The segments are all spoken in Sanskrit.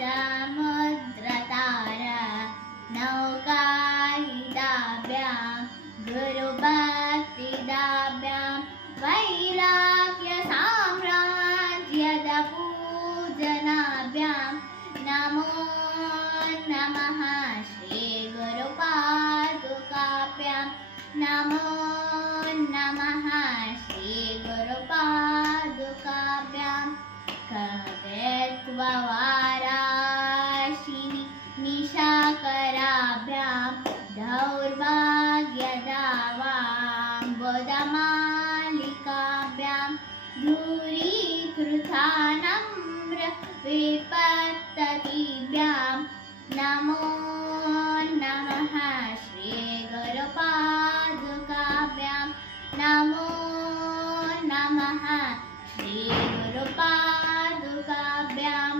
समुद्रतार नौकाहिताभ्यां गुरुभक्तिदाभ्यां वैराग्यसाम्राज्यदपूजनाभ्यां नमो नमः श्रीगुरुपादुकाभ्यां नमो नमः श्रीगुरुपादुकाभ्यां कवित्ववाराशिनि निशाकराभ्यां दौर्भाग्यदावाम्बुदमालिकाभ्यां दूरीकृतानम्र विपत्ततिभ्यां नमो नमः श्रीगुरुपादुकाभ्यां नमो नमः श्रीगुरुपादुकाभ्यां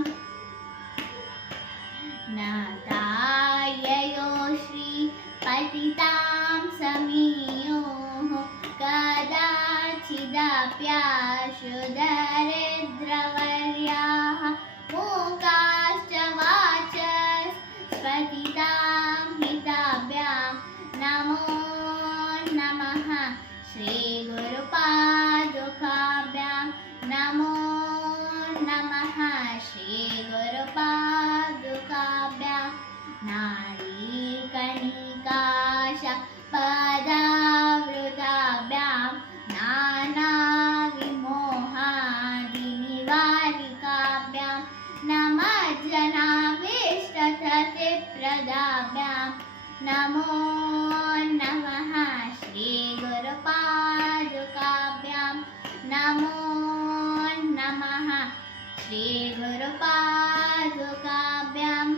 नाथाययो श्रीपतितां समीयोः कदाचिदप्याशु दरिद्रवर्याः मूकाश्च वाचस्पतितां हिताभ्यां नमो नमः श्रीगुरुपादुकाभ्यां नमो नमः श्रीगुरुपादुकाभ्यां नारीकणिकाश पदावृताभ्यां नानाविमोहादिनिवारिकाभ्यां नमज्जनाभीष्टप्रदाभ्यां नमो नमः श्रीगुरुपादुकाभ्यां नमो नमः श्रीगुरुपादुकाभ्यां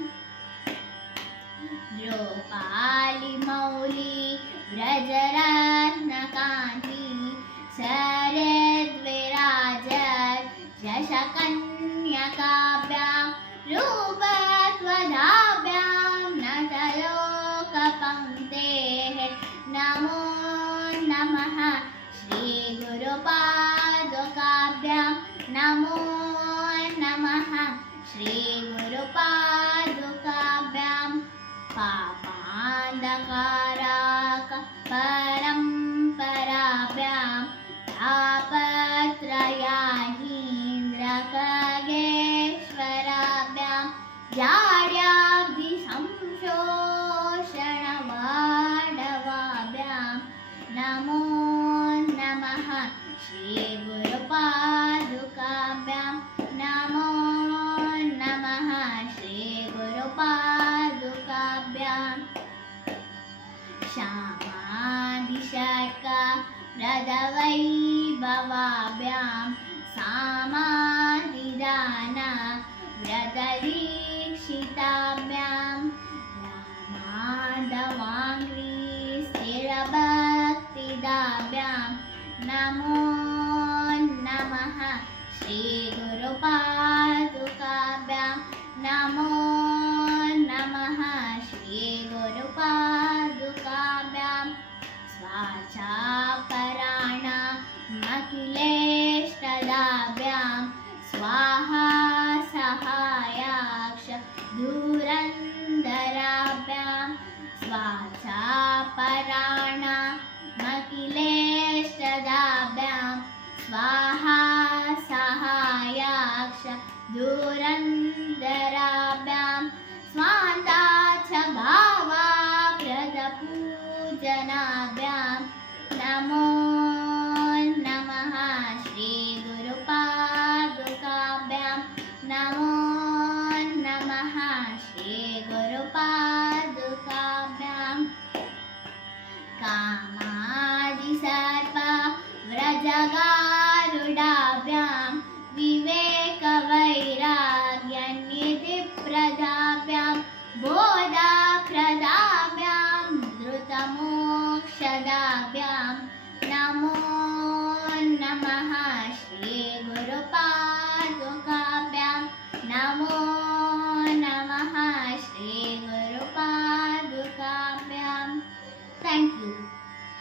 द्रौपालिमौली व्रजरत्नकान्ति सरेद्विराजत् शशकन्यकाभ्यां रूपत्वदाभ्यां नतलोकपङ्क्तेः नमो नमः श्रीगुरुपादुकाभ्यां नमो नमः श्रीगुरुपादुकाभ्यां पापान्धकाराक परम्पराभ्यां तापत्रयाहीन्द्रखगेश्वराभ्यां जाड्याब्धिसंशोषणवाडवाभ्यां नमो नमः श्रीगुरुपादुकाभ्यां नमो नमः श्रीगुरुपादुकाभ्यां श्यामादिशर्का व्रतवैभवाभ्यां सामादिदान व्रतदीक्षिताभ्यां रामादवाङ्घ्रि स्थिरभक्तिदाभ्यां नमो नमः श्रीगुरुपादुकाभ्यां नमो नमः श्रीगुरुपादुकाभ्यां स्वाचापराणामखिलेष्टदाभ्यां स्वाहा सहायाक्ष धुरन्धराभ्यां स्वाचापराणामखिलेष्टदाभ्यां स्वाहा सहायाक्ष धुरन्धराभ्यां स्वान्ताच्च भावाप्रदपूजनाभ्यां नमो नमः श्रीगुरुपादुकाभ्यां नमो नमः श्रीगुरुपादुकाभ्यां कामादिसर्प व्रजगारुडाभ्यां विवेकवैराग्यनिधिप्रदाभ्यां बोधप्रदाभ्यां धृतमोक्षदाभ्यां नमो नमः श्रीगुरुपादुकाभ्यां